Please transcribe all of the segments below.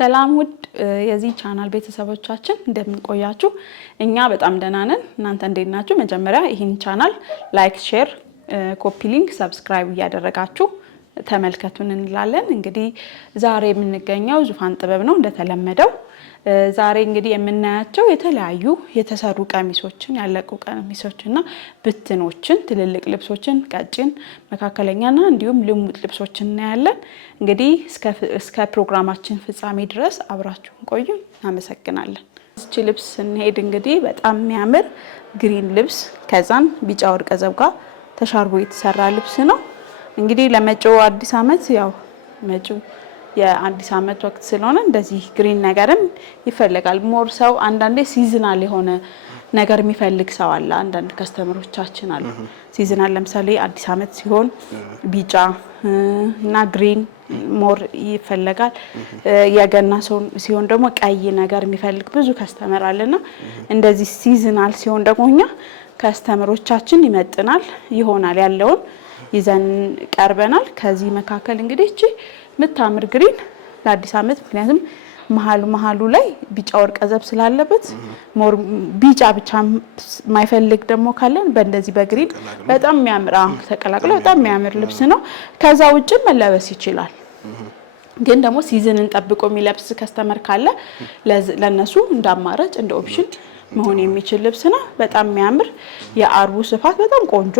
ሰላም ውድ የዚህ ቻናል ቤተሰቦቻችን እንደምን ቆያችሁ? እኛ በጣም ደህና ነን። እናንተ እንዴት ናችሁ? መጀመሪያ ይህን ቻናል ላይክ፣ ሼር፣ ኮፒ ሊንክ፣ ሰብስክራይብ እያደረጋችሁ ተመልከቱን እንላለን። እንግዲህ ዛሬ የምንገኘው ዙፋን ጥበብ ነው እንደተለመደው። ዛሬ እንግዲህ የምናያቸው የተለያዩ የተሰሩ ቀሚሶችን ያለቁ ቀሚሶችና ብትኖችን፣ ትልልቅ ልብሶችን፣ ቀጭን፣ መካከለኛና እንዲሁም ልሙጥ ልብሶችን እናያለን። እንግዲህ እስከ ፕሮግራማችን ፍጻሜ ድረስ አብራችሁን ቆዩ። እናመሰግናለን። እቺ ልብስ ስንሄድ እንግዲህ በጣም የሚያምር ግሪን ልብስ ከዛን ቢጫ ወርቀ ዘብ ጋር ተሻርቦ የተሰራ ልብስ ነው። እንግዲህ ለመጪው አዲስ አመት ያው መጪው የአዲስ አመት ወቅት ስለሆነ እንደዚህ ግሪን ነገርም ይፈልጋል። ሞር ሰው አንዳንዴ ሲዝናል የሆነ ነገር የሚፈልግ ሰው አለ። አንዳንድ ከስተመሮቻችን አሉ ሲዝናል፣ ለምሳሌ አዲስ አመት ሲሆን ቢጫ እና ግሪን ሞር ይፈልጋል። የገና ሲሆን ደግሞ ቀይ ነገር የሚፈልግ ብዙ ከስተመር አለና እንደዚህ ሲዝናል ሲሆን ደግሞ እኛ ከስተመሮቻችን ይመጥናል ይሆናል ያለውን ይዘን ቀርበናል። ከዚህ መካከል እንግዲህ እቺ ምታምር ግሪን ለአዲስ አመት፣ ምክንያቱም መሃሉ ላይ ቢጫ ወርቀ ዘብ ስላለበት ሞር ቢጫ ብቻ ማይፈልግ ደግሞ ካለን በእንደዚህ በግሪን በጣም የሚያምር ተቀላቅሎ በጣም የሚያምር ልብስ ነው። ከዛ ውጭ መለበስ ይችላል። ግን ደግሞ ሲዝንን ጠብቆ የሚለብስ ከስተመር ካለ ለነሱ እንዳማራጭ እንደ ኦፕሽን መሆን የሚችል ልብስ ነው። በጣም የሚያምር የአርቡ ስፋት በጣም ቆንጆ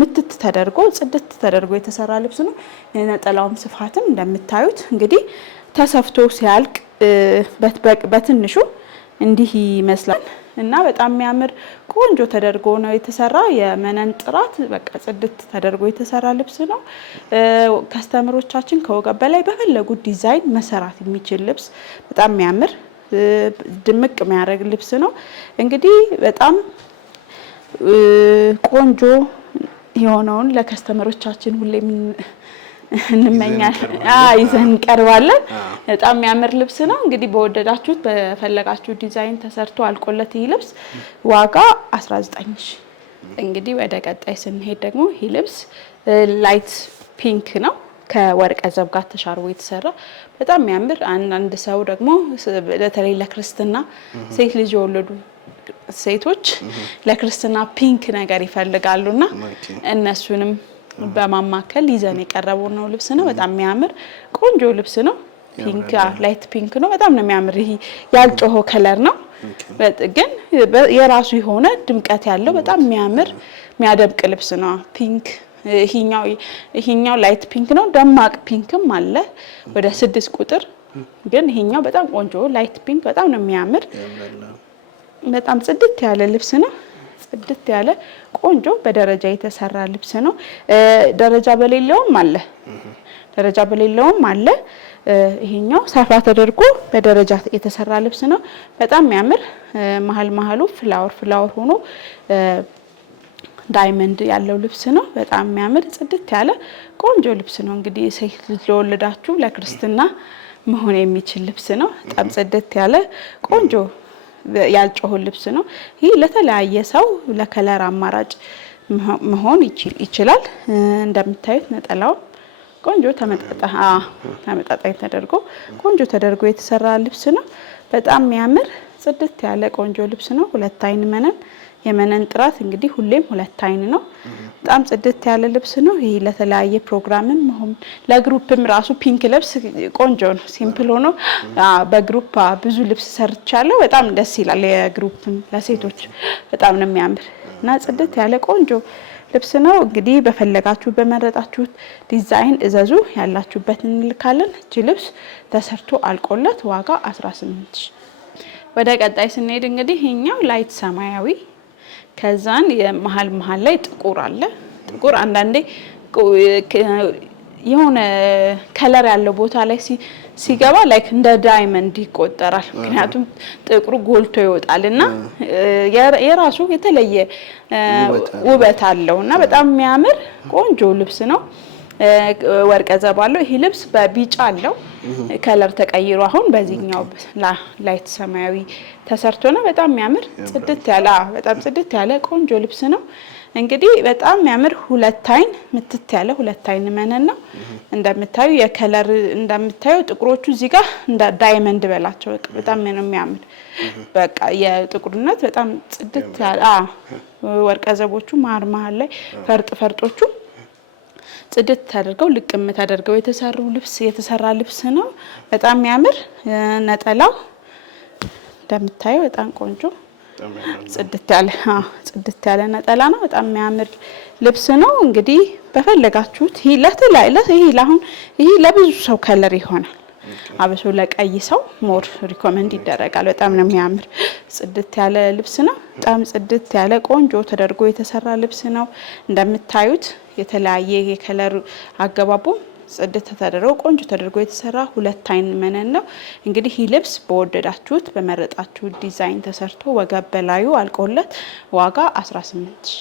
ምትት ተደርጎ ጽድት ተደርጎ የተሰራ ልብስ ነው። የነጠላውም ስፋትም እንደምታዩት እንግዲህ ተሰፍቶ ሲያልቅ በትንሹ እንዲህ ይመስላል እና በጣም የሚያምር ቆንጆ ተደርጎ ነው የተሰራ። የመነን ጥራት በቃ ጽድት ተደርጎ የተሰራ ልብስ ነው። ከስተመሮቻችን ከወገብ በላይ በፈለጉት ዲዛይን መሰራት የሚችል ልብስ በጣም የሚያምር ድምቅ የሚያደርግ ልብስ ነው። እንግዲህ በጣም ቆንጆ የሆነውን ለከስተመሮቻችን ሁሌም እንመኛለን ይዘን ቀርባለን። በጣም የሚያምር ልብስ ነው። እንግዲህ በወደዳችሁት በፈለጋችሁት ዲዛይን ተሰርቶ አልቆለት ይህ ልብስ ዋጋ 19,000። እንግዲህ ወደ ቀጣይ ስንሄድ ደግሞ ይህ ልብስ ላይት ፒንክ ነው ከወርቀ ዘብ ጋር ተሻርቦ የተሰራ በጣም የሚያምር። አንዳንድ ሰው ደግሞ በተለይ ለክርስትና ሴት ልጅ የወለዱ ሴቶች ለክርስትና ፒንክ ነገር ይፈልጋሉና እነሱንም በማማከል ይዘን የቀረበው ነው ልብስ ነው። በጣም የሚያምር ቆንጆ ልብስ ነው። ፒንክ ላይት ፒንክ ነው። በጣም ነው የሚያምር። ይሄ ያልጮኸ ከለር ነው፣ ግን የራሱ የሆነ ድምቀት ያለው በጣም የሚያምር የሚያደምቅ ልብስ ነው። ፒንክ ይሄኛው ላይት ፒንክ ነው። ደማቅ ፒንክም አለ ወደ 6 ቁጥር፣ ግን ይሄኛው በጣም ቆንጆ ላይት ፒንክ በጣም ነው የሚያምር። በጣም ጽድት ያለ ልብስ ነው። ጽድት ያለ ቆንጆ በደረጃ የተሰራ ልብስ ነው። ደረጃ በሌለውም አለ። ይሄኛው ሰፋ ተደርጎ በደረጃ የተሰራ ልብስ ነው። በጣም የሚያምር መሀሉ ፍላወር ሆኖ ዳይመንድ ያለው ልብስ ነው። በጣም የሚያምር ጽድት ያለ ቆንጆ ልብስ ነው። እንግዲህ ሴት ልጅ ለወለዳችሁ ለክርስትና መሆን የሚችል ልብስ ነው። በጣም ጽድት ያለ ቆንጆ ያልጮኸ ልብስ ነው። ይህ ለተለያየ ሰው ለከለር አማራጭ መሆን ይችላል። እንደምታዩት ነጠላው ቆንጆ ተመጣጣኝ ተደርጎ ቆንጆ ተደርጎ የተሰራ ልብስ ነው። በጣም የሚያምር ጽድት ያለ ቆንጆ ልብስ ነው። 2 አይን መነን፣ የመነን ጥራት እንግዲህ ሁሌም 2 አይን ነው። በጣም ጽድት ያለ ልብስ ነው። ይሄ ለተለያየ ፕሮግራምም ለግሩፕም ራሱ ፒንክ ልብስ ቆንጆ ነው። ሲምፕል ሆኖ በግሩፕ ብዙ ልብስ ሰርቻለሁ። በጣም ደስ ይላል። የግሩፕም ለሴቶች በጣም ነው የሚያምር እና ጽድት ያለ ቆንጆ ልብስ ነው። እንግዲህ በፈለጋችሁ በመረጣችሁት ዲዛይን እዘዙ፣ ያላችሁበት እንልካለን። እቺ ልብስ ተሰርቶ አልቆለት ዋጋ 18,000። ወደ ቀጣይ ስንሄድ እንግዲህ ይሄኛው ላይት ሰማያዊ ከዛን የመሃል ላይ ጥቁር አለ። ጥቁር አንዳንዴ የሆነ ከለር ያለው ቦታ ላይ ሲገባ ላይክ እንደ ዳይመንድ ይቆጠራል። ምክንያቱም ጥቁሩ ጎልቶ ይወጣልና የራሱ የተለየ ውበት አለውና በጣም የሚያምር ቆንጆ ልብስ ነው። ወርቀ ዘብ አለው። ይሄ ልብስ በቢጫ አለው ከለር ተቀይሮ አሁን በዚህኛው ላይት ሰማያዊ ተሰርቶ ነው። በጣም የሚያምር ጽድት ያለ ቆንጆ ልብስ ነው። እንግዲህ በጣም የሚያምር ሁለት አይን ምትት ያለ ሁለት አይን መነን ነው እንደምታዩ የከለር እንደምታዩ ጥቁሮቹ እዚህ ጋር እንደ ዳይመንድ በላቸው በጣም ነው የሚያምር በቃ የጥቁርነት በጣም ጽድት ያለ ወርቀ ዘቦቹ ማር መሃል ላይ ፈርጦቹ ጽድት ተደርገው ልቅም ተደርገው የተሰራ ልብስ ነው በጣም የሚያምር ነጠላው እንደምታዩ በጣም ቆንጆ ጽድት ያለ ነጠላ ነው በጣም የሚያምር ልብስ ነው እንግዲህ በፈለጋችሁት ይሄ ለብዙ ሰው ከለር ይሆናል አብሶ ለቀይ ሰው ሞር ሪኮመንድ ይደረጋል በጣም ነው የሚያምር ጽድት ያለ ልብስ ነው በጣም ጽድት ያለ ቆንጆ ተደርጎ የተሰራ ልብስ ነው እንደምታዩት የተለያየ የከለር አገባቡ ጽድት ተደርጎ ቆንጆ ተደርጎ የተሰራ ሁለት አይን መነን ነው እንግዲህ ይህ ልብስ በወደዳችሁት በመረጣችሁት ዲዛይን ተሰርቶ ወገብ በላዩ አልቆለት ዋጋ 18000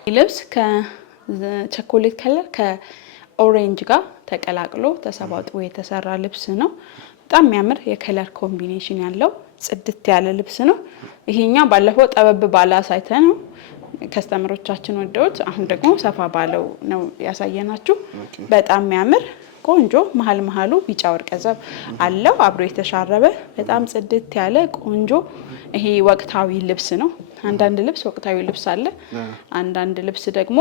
ይህ ልብስ ከቸኮሌት ከለር ከኦሬንጅ ጋር ተቀላቅሎ ተሰባጥቦ የተሰራ ልብስ ነው በጣም የሚያምር የከለር ኮምቢኔሽን ያለው ጽድት ያለ ልብስ ነው ይሄኛው ባለፈው ጠበብ ባለ አሳይተ ነው ከስተመሮቻችን ወደውት አሁን ደግሞ ሰፋ ባለው ነው ያሳየናችሁ በጣም የሚያምር ቆንጆ መሃሉ ቢጫ ወርቀ ዘብ አለው አብሮ የተሻረበ በጣም ጽድት ያለ ቆንጆ ይሄ ወቅታዊ ልብስ ነው አንዳንድ ልብስ ወቅታዊ ልብስ አለ አንዳንድ ልብስ ደግሞ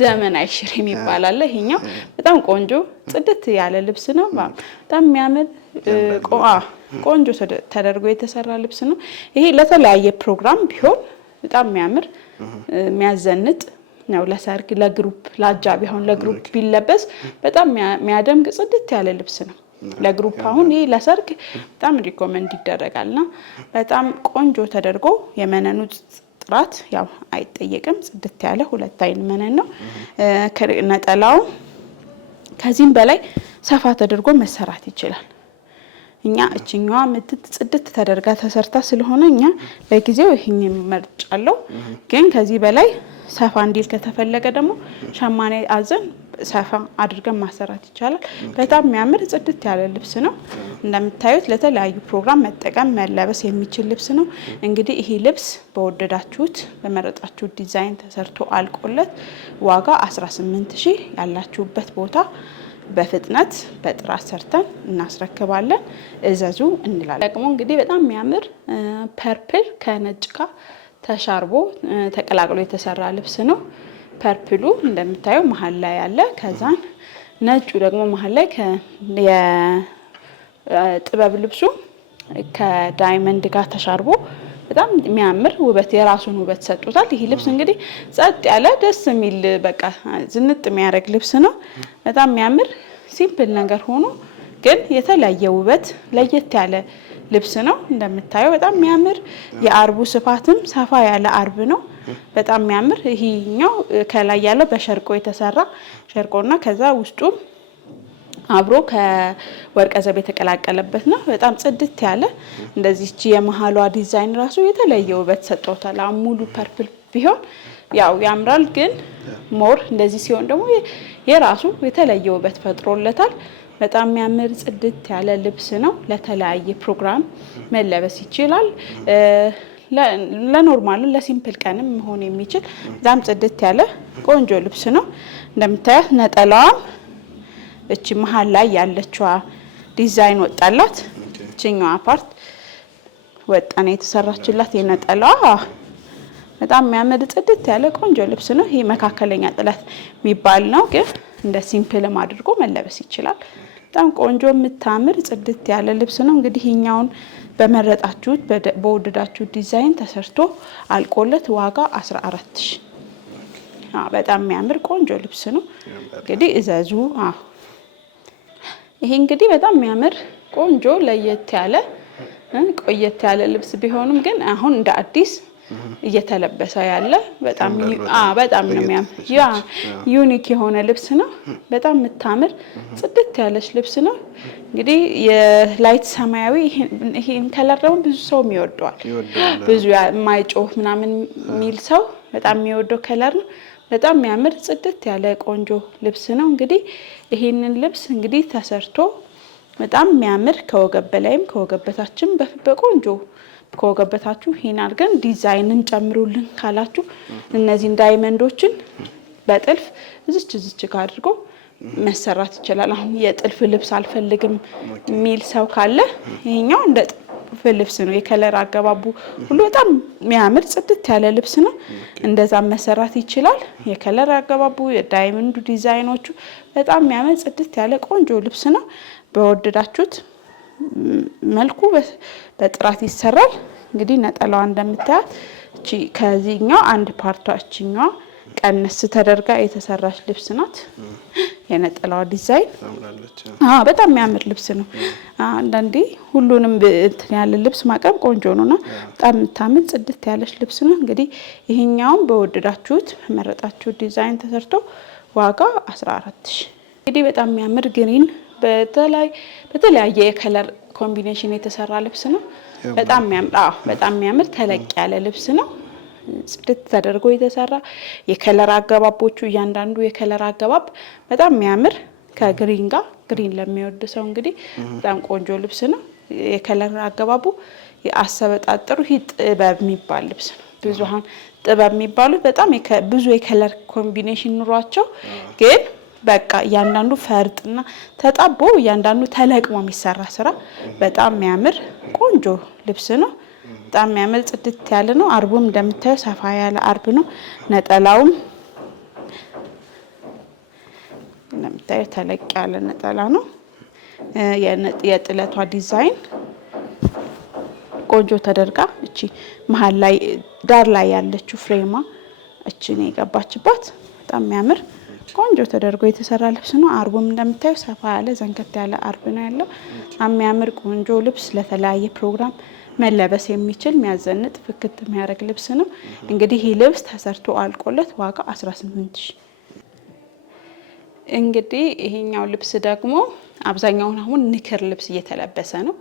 ዘመናዊ ሽሪ የሚባል ይሄኛው በጣም ቆንጆ ጽድት ያለ ልብስ ነው በጣም የሚያምር ቆንጆ ተደርጎ የተሰራ ልብስ ነው ይሄ ለተለያየ ፕሮግራም ቢሆን በጣም የሚያምር የሚያዘንጥ ነው ለሰርግ ለግሩፕ ለአጃቢ አሁን ለግሩፕ ቢለበስ በጣም የሚያደምቅ ጽድት ያለ ልብስ ነው ለግሩፕ አሁን ይሄ ለሰርግ በጣም ሪኮመንድ ይደረጋልና በጣም ቆንጆ ተደርጎ የመነኑ ጥራት ያው አይጠየቅም ጽድት ያለ ሁለት አይን መነን ነው ነጠላው ከዚህም በላይ ሰፋ ተደርጎ መሰራት ይችላል እኛ እቺኛዋ ጽድት ተደርጋ ተሰርታ ስለሆነ እኛ ለጊዜው ይሄን መርጫለሁ ግን ከዚህ በላይ ሰፋ እንዲል ከተፈለገ ደግሞ ሸማኔ አዘን ሰፋ አድርገን ማሰራት ይቻላል በጣም የሚያምር ጽድት ያለ ልብስ ነው እንደምታዩት ለተለያዩ ፕሮግራም መጠቀም መለበስ የሚችል ልብስ ነው እንግዲህ ይሄ ልብስ በወደዳችሁት በመረጣችሁት ዲዛይን ተሰርቶ አልቆለት ዋጋ 18000 ያላችሁበት ቦታ በፍጥነት በጥራት ሰርተን እናስረክባለን እዘዙ እንላለን ደግሞ እንግዲህ በጣም የሚያምር ፐርፕል ከነጭ ጋር ተሻርቦ ተቀላቅሎ የተሰራ ልብስ ነው ፐርፕሉ እንደምታዩ መሃል ላይ ያለ ከዛን ነጩ ደግሞ መሃል ላይ የጥበብ ልብሱ ከዳይመንድ ጋር ተሻርቦ በጣም የሚያምር ውበት የራሱን ውበት ሰጥቷል ይሄ ልብስ እንግዲህ ጸጥ ያለ ደስ የሚል በቃ ዝንጥ የሚያደርግ ልብስ ነው በጣም የሚያምር ሲምፕል ነገር ሆኖ ግን የተለያየ ውበት ለየት ያለ ልብስ ነው እንደምታዩ በጣም የሚያምር የአርቡ ስፋትም ሰፋ ያለ አርብ ነው በጣም የሚያምር ይሄኛው ከላይ ያለው በሸርቆ የተሰራ ሸርቆና ከዛ ውስጡ አብሮ ከወርቀ ዘብ የተቀላቀለበት ነው በጣም ጽድት ያለ እንደዚህ እቺ የመሃሏ ዲዛይን ራሱ የተለየ ውበት ሰጥቷል ሙሉ ፐርፕል ቢሆን ያው ያምራል ግን ሞር እንደዚህ ሲሆን ደግሞ የራሱ የተለየ ውበት ፈጥሮለታል በጣም የሚያምር ጽድት ያለ ልብስ ነው ለተለያየ ፕሮግራም መለበስ ይችላል ለኖርማል ለሲምፕል ቀንም መሆን የሚችል በጣም ጽድት ያለ ቆንጆ ልብስ ነው እንደምታዩት ነጠላዋም እቺ መሃል ላይ ያለችዋ ዲዛይን ወጣላት እቺኛዋ ፓርት ወጣና የተሰራችላት የነጠላዋ በጣም የሚያምር ጽድት ያለ ቆንጆ ልብስ ነው ይሄ መካከለኛ ጥለት የሚባል ነው ግን እንደ ሲምፕልም አድርጎ መለበስ ይችላል በጣም ቆንጆ የምታምር ጽድት ያለ ልብስ ነው እንግዲህ ይሄኛውን በመረጣችሁት በወደዳችሁት ዲዛይን ተሰርቶ አልቆለት ዋጋ 14000 በጣም የሚያምር ቆንጆ ልብስ ነው እንግዲህ እዘዙ ይሄ እንግዲህ በጣም የሚያምር ቆንጆ ለየት ያለ ቆየት ያለ ልብስ ቢሆንም ግን አሁን እንደ አዲስ እየተለበሰ ያለ በጣም ነው የሚያምር ዩኒክ የሆነ ልብስ ነው በጣም የምታምር ጽድት ያለች ልብስ ነው እንግዲህ የላይት ሰማያዊ ይሄን ከለር ደግሞ ብዙ ሰው ይወደዋል ብዙ የማይጮህ ምናምን ሚል ሰው በጣም የሚወደው ከለር ነው በጣም የሚያምር ጽድት ያለ ቆንጆ ልብስ ነው እንግዲህ ይሄንን ልብስ እንግዲህ ተሰርቶ በጣም የሚያምር ከወገብ በላይም ከወገብ በታችም በቆንጆ ከወገበታችሁ ይሄን አድርገን ዲዛይንን ጨምሩልን ካላችሁ እነዚህን ዳይመንዶችን በጥልፍ እዚች ጋር አድርጎ መሰራት ይችላል። አሁን የጥልፍ ልብስ አልፈልግም ሚል ሰው ካለ ይሄኛው እንደ ጥልፍ ልብስ ነው። የከለር አገባቡ ሁሉ በጣም የሚያምር ጽድት ያለ ልብስ ነው። እንደዛ መሰራት ይችላል። የከለር አገባቡ የዳይመንዱ ዲዛይኖቹ በጣም የሚያምር ጽድት ያለ ቆንጆ ልብስ ነው። በወደዳችሁት መልኩ በጥራት ይሰራል። እንግዲህ ነጠላዋ እንደምታያት እቺ ከዚህኛው አንድ ፓርቷ እቺኛዋ ቀንስ ተደርጋ የተሰራች ልብስ ናት። የነጠላዋ ዲዛይን በጣም የሚያምር ልብስ ነው። አንዳንዴ ሁሉንም እንትን ያለ ልብስ ማቅረብ ቆንጆ ነውና በጣም የምታምር ጽድት ያለች ልብስ ነው። እንግዲህ ይሄኛውን በወደዳችሁት መረጣችሁት ዲዛይን ተሰርቶ ዋጋ 14000። እንግዲህ በጣም የሚያምር ግሪን በተለያየ የከለር ኮምቢኔሽን የተሰራ ልብስ ነው። በጣም የሚያምር ተለቅ ያለ ልብስ ነው። ጽድት ተደርጎ የተሰራ የከለር አገባቦቹ እያንዳንዱ የከለር አገባብ በጣም የሚያምር ከግሪን ጋር ግሪን ለሚወድ ሰው እንግዲህ በጣም ቆንጆ ልብስ ነው። የከለር አገባቡ አሰበጣጥሩ ጥበብ የሚባል ልብስ ነው። ብዙሃን ጥበብ የሚባሉት በጣም ብዙ የከለር ኮምቢኔሽን ኑሯቸው ግን በቃ እያንዳንዱ ፈርጥና ተጣቦ እያንዳንዱ ተለቅሞ የሚሰራ ስራ በጣም የሚያምር ቆንጆ ልብስ ነው። በጣም የሚያምር ጽድት ያለ ነው። አርቡም እንደምታዩ ሰፋ ያለ አርብ ነው። ነጠላውም እንደምታዩ ተለቅ ያለ ነጠላ ነው። የጥለቷ ዲዛይን ቆንጆ ተደርጋ እቺ መሃል ላይ ዳር ላይ ያለችው ፍሬማ እቺ ነው የገባችባት። በጣም የሚያምር ቆንጆ ተደርጎ የተሰራ ልብስ ነው። አርቡም እንደምታዩ ሰፋ ያለ ዘንከት ያለ አርብ ነው ያለው። የሚያምር ቆንጆ ልብስ ለተለያየ ፕሮግራም መለበስ የሚችል የሚያዘንጥ ፍክት የሚያደርግ ልብስ ነው። እንግዲህ ይህ ልብስ ተሰርቶ አልቆለት ዋጋ 18000። እንግዲህ ይሄኛው ልብስ ደግሞ አብዛኛውን አሁን ንክር ልብስ እየተለበሰ ነው።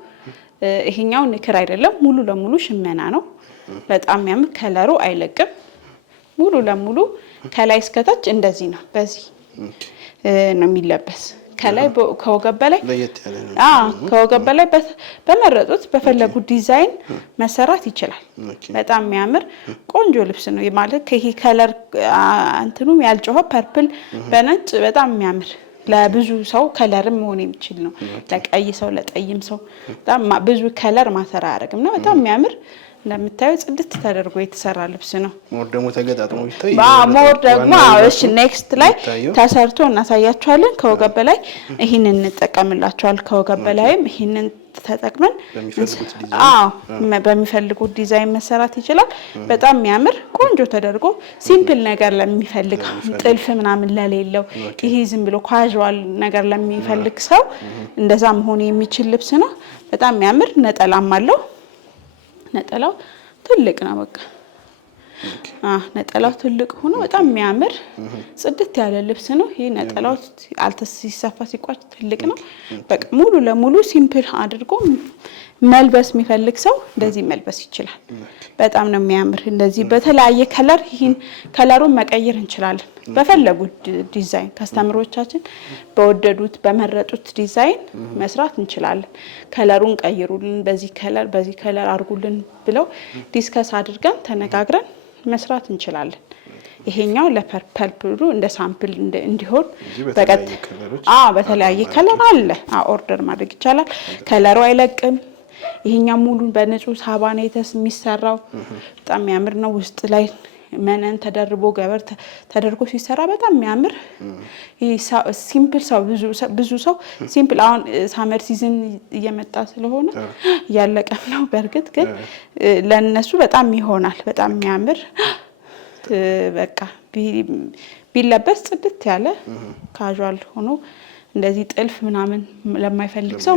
ይሄኛው ንክር አይደለም፣ ሙሉ ለሙሉ ሽመና ነው። በጣም የሚያምር ከለሩ አይለቅም። ሙሉ ለሙሉ ከላይ እስከታች እንደዚህ ነው። በዚህ ነው የሚለበስ። ከላይ ከወገብ በላይ ከወገብ በላይ በመረጡት በፈለጉት ዲዛይን መሰራት ይችላል። በጣም የሚያምር ቆንጆ ልብስ ነው ማለት ይሄ ከለር እንትኑም ያልጮኸ ፐርፕል በነጭ በጣም የሚያምር ለብዙ ሰው ከለርም መሆን የሚችል ነው። ለቀይ ሰው ለጠይም ሰው በጣም ብዙ ከለር ማሰራ ያደርግም ነው። በጣም የሚያምር እንደምታዩ ጽድት ተደርጎ የተሰራ ልብስ ነው። ሞር ደግሞ ተገጣጥሞ ይታይ ሞር ደግሞ እሺ ኔክስት ላይ ተሰርቶ እናሳያችኋለን። ከወገብ በላይ ይሄንን እንጠቀምላችኋል። ከወገብ በላይም ይሄንን ተጠቅመን በሚፈልጉት ዲዛይን መሰራት ይችላል። በጣም የሚያምር ቆንጆ ተደርጎ ሲምፕል ነገር ለሚፈልግ ጥልፍ ምናምን ለሌለው ይሄ ዝም ብሎ ካዥዋል ነገር ለሚፈልግ ሰው እንደዛ መሆን የሚችል ልብስ ነው። በጣም የሚያምር ነጠላም አለው። ነጠላው ትልቅ ነው። በቃ ነጠላው ትልቅ ሆኖ በጣም የሚያምር ጽድት ያለ ልብስ ነው። ይሄ ነጠላው ሲሰፋ ሲቋጭ ትልቅ ነው። በቃ ሙሉ ለሙሉ ሲምፕል አድርጎ መልበስ የሚፈልግ ሰው እንደዚህ መልበስ ይችላል። በጣም ነው የሚያምር። እንደዚህ በተለያየ ከለር ይሄን ከለሩን መቀየር እንችላለን። በፈለጉት ዲዛይን ከስተምሮቻችን በወደዱት በመረጡት ዲዛይን መስራት እንችላለን። ከለሩን ቀይሩልን፣ በዚህ ከለር አድርጉልን ብለው ዲስከስ አድርገን ተነጋግረን መስራት እንችላለን። ይሄኛው ለፐርፕሉ እንደ ሳምፕል እንዲሆን በተለያየ ከለር አለ። ኦርደር ማድረግ ይቻላል። ከለሩ አይለቅም። ይሄኛው ሙሉ በንጹህ ሳባ ነው የሚሰራው። በጣም የሚያምር ነው። ውስጥ ላይ መነን ተደርቦ ገበር ተደርጎ ሲሰራ በጣም የሚያምር ሲምፕል ሰው ብዙ ሰው ሲምፕል አሁን ሳመር ሲዝን እየመጣ ስለሆነ እያለቀም ነው። በእርግጥ ግን ለነሱ በጣም ይሆናል። በጣም የሚያምር በቃ ቢለበስ ጽድት ያለ ካዥዋል ሆኖ እንደዚህ ጥልፍ ምናምን ለማይፈልግ ሰው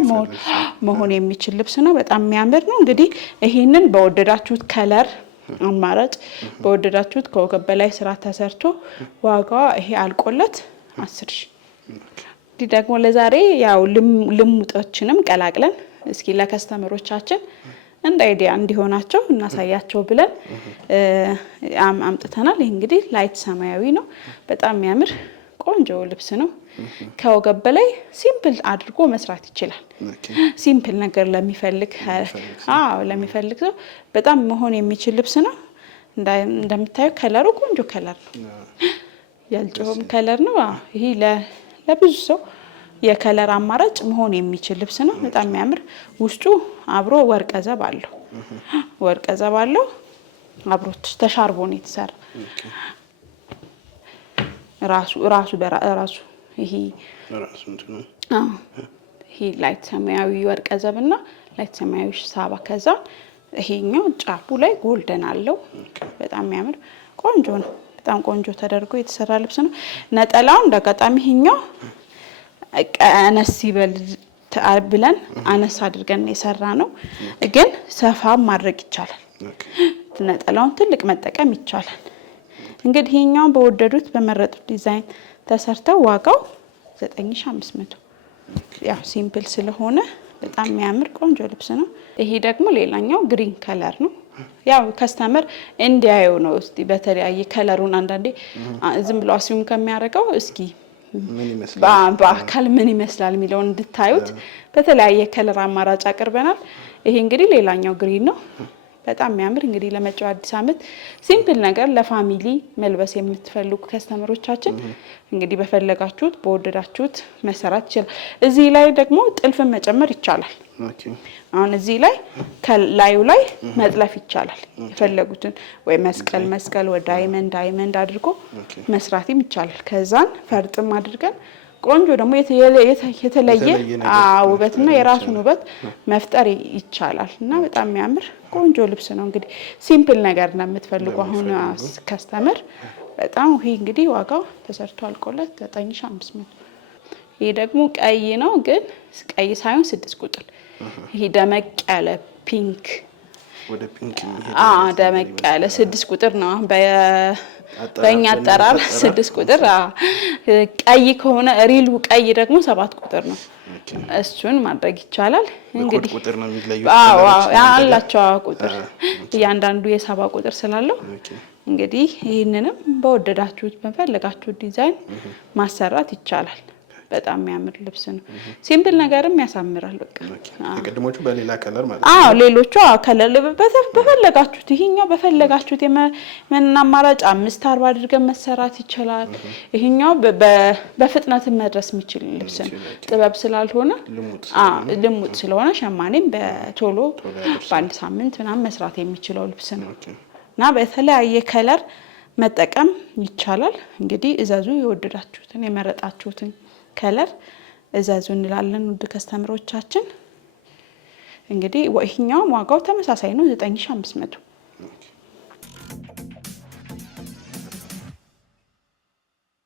መሆን የሚችል ልብስ ነው። በጣም የሚያምር ነው። እንግዲህ ይሄንን በወደዳችሁት ከለር አማራጭ በወደዳችሁት ከወገብ በላይ ስራ ተሰርቶ ዋጋዋ ይሄ አልቆለት 10000። እንግዲህ ደግሞ ለዛሬ ያው ልሙጦችንም ቀላቅለን እስኪ ለከስተመሮቻችን እንደ አይዲያ እንዲሆናቸው እናሳያቸው ብለን አምጥተናል። ይሄ እንግዲህ ላይት ሰማያዊ ነው። በጣም የሚያምር ቆንጆ ልብስ ነው። ከወገብ በላይ ሲምፕል አድርጎ መስራት ይችላል። ሲምፕል ነገር ለሚፈልግ ለሚፈልግ ሰው በጣም መሆን የሚችል ልብስ ነው። እንደምታዩ ከለሩ ቆንጆ ከለር ነው። ያልጨውም ከለር ነው። ይሄ ለብዙ ሰው የከለር አማራጭ መሆን የሚችል ልብስ ነው። በጣም የሚያምር ውስጡ አብሮ ወርቀ ዘብ አለው። ወርቀ ዘብ አለው። አብሮ ተሻርቦ ነው የተሰራ። ራሱ ይሄ ላይት ሰማያዊ ወርቀ ዘብና ላይት ሰማያዊ ሳባ ከዛ ይሄኛው ጫፉ ላይ ጎልደን አለው። በጣም የሚያምር ቆንጆ ነው። በጣም ቆንጆ ተደርጎ የተሰራ ልብስ ነው። ነጠላው እንደጋጣሚ ይሄኛው አነስ ይበል ብለን አነስ አድርገን የሰራ ነው፣ ግን ሰፋ ማድረግ ይቻላል። ነጠላውን ትልቅ መጠቀም ይቻላል። እንግዲህ ይሄኛው በወደዱት በመረጡት ዲዛይን ተሰርተው ዋጋው 9500 ያው ሲምፕል ስለሆነ በጣም የሚያምር ቆንጆ ልብስ ነው። ይሄ ደግሞ ሌላኛው ግሪን ከለር ነው። ያው ከስተመር እንዲያዩ ነው። እስቲ በተለያየ ከለሩን አንዳንዴ ዝም ብሎ አስዩም ከሚያደርገው እስኪ በአካል ምን ይመስላል የሚለውን እንድታዩት በተለያየ ከለር አማራጭ አቅርበናል። ይሄ እንግዲህ ሌላኛው ግሪን ነው። በጣም የሚያምር እንግዲህ ለመጪው አዲስ ዓመት ሲምፕል ነገር ለፋሚሊ መልበስ የምትፈልጉ ከስተመሮቻችን እንግዲህ በፈለጋችሁት በወደዳችሁት መሰራት ይችላል። እዚህ ላይ ደግሞ ጥልፍን መጨመር ይቻላል። አሁን እዚህ ላይ ከላዩ ላይ መጥለፍ ይቻላል። የፈለጉትን ወይ መስቀል ወይ ዳይመንድ አድርጎ መስራትም ይቻላል። ከዛን ፈርጥም አድርገን ቆንጆ ደግሞ የተለየ ውበትና የራሱን ውበት መፍጠር ይቻላል እና በጣም የሚያምር ቆንጆ ልብስ ነው። እንግዲህ ሲምፕል ነገር ነው የምትፈልጉ አሁን ከስተመር በጣም ይሄ እንግዲህ ዋጋው ተሰርቶ አልቆለት 9500። ይሄ ደግሞ ቀይ ነው፣ ግን ቀይ ሳይሆን 6 ቁጥር ይሄ ደመቅ ያለ ፒንክ ወደ ፒንክ ደመቅ ያለ 6 ቁጥር ነው። በእኛ አጠራር 6 ቁጥር። ቀይ ከሆነ ሪሉ ቀይ ደግሞ 7 ቁጥር ነው። እሱን ማድረግ ይቻላል። እንግዲህ ቁጥር ነው የሚለየው። አላቸው ቁጥር እያንዳንዱ የ7 ቁጥር ስላለው እንግዲህ ይህንንም በወደዳችሁት በፈለጋችሁት ዲዛይን ማሰራት ይቻላል። በጣም የሚያምር ልብስ ነው። ሲምፕል ነገርም ያሳምራል። በቃ ተቀድሞቹ በሌላ ከለር ማለት ነው። ሌሎቹ ከለር በፈለጋችሁት ይሄኛው በፈለጋችሁት የምን አማራጭ 540 አድርገን መሰራት ይችላል። ይሄኛው በፍጥነት መድረስ የሚችል ልብስ ነው። ጥበብ ስላልሆነ ልሙጥ ስለሆነ ሸማኔም በቶሎ በአንድ ሳምንት ምናምን መስራት የሚችለው ልብስ ነው እና በተለያየ ከለር መጠቀም ይቻላል። እንግዲህ እዘዙ። የወደዳችሁትን የመረጣችሁትን ከለር እዘዙ እንላለን ውድ ከስተመሮቻችን። እንግዲህ ይሄኛው ዋጋው ተመሳሳይ ነው 9500።